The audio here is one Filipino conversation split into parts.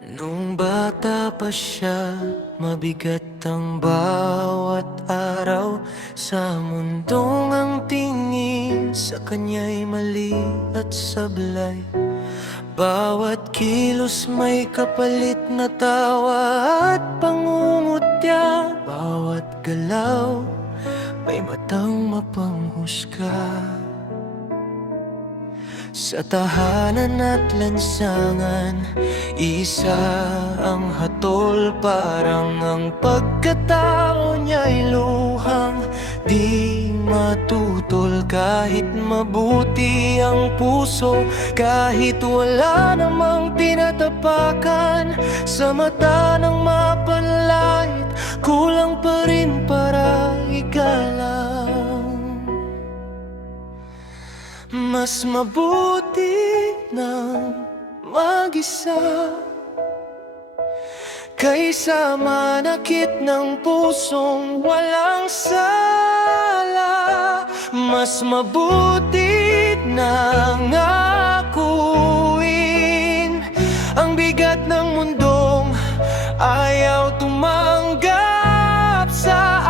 Nung bata pa siya, mabigat ang bawat araw sa mundong ang tingin sa kanya'y mali at sablay. Bawat kilos may kapalit na tawa at pangungutya. Bawat galaw may matang mapanghusga. Sa tahanan at lansangan, isa ang hatol. Parang ang pagkatao niya'y luhang di matutol. Kahit mabuti ang puso, kahit wala namang tinatapakan, sa mata ng mapanlait, kulang pa rin para igalang. Mas mabuti nang mag-isa kaysa manakit ng pusong walang sala. Mas mabuti nang akuin ang bigat ng mundong ayaw tumanggap sa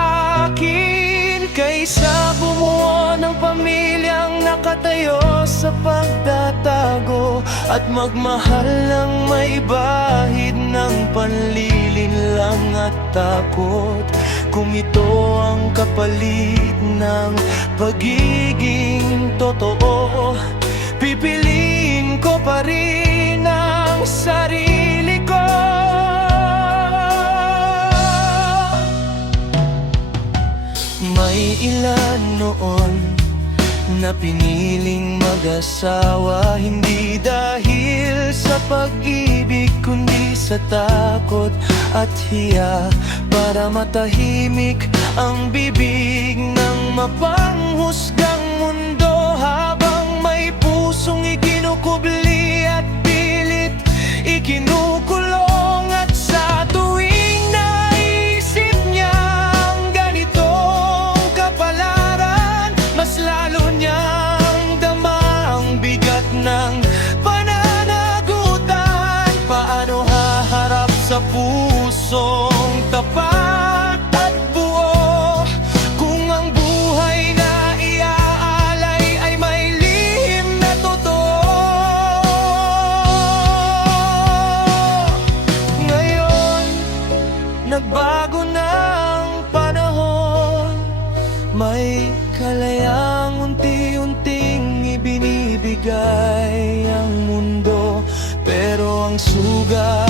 akin, kaysa bumuo ng pamilyang nakatayo sa pagtatago at magmahal ng may bahid ng panlilinlang at takot. Kung ito ang kapalit ng pagiging totoo, pipiliin ko pa rin ang sarili ko. May ilan noon na piniling mag-asawa, hindi dahil sa pag-ibig kundi sa takot at hiya, para matahimik ang bibig ng mapanghusgang mundo. Habang may pusong ikinukubli at pilit ikinukulong, at sa tuwing naisip niya ang ganitong kapalaran, mas lalo niyang dama ang bigat ng pananagutan. Paano haharap sa pusong tapat at buo kung ang buhay na iaalay ay may lihim na totoo? Ngayon, nagbago na ang panahon, may kalayaang unti-unting ibinibigay ang mundo, pero ang sugat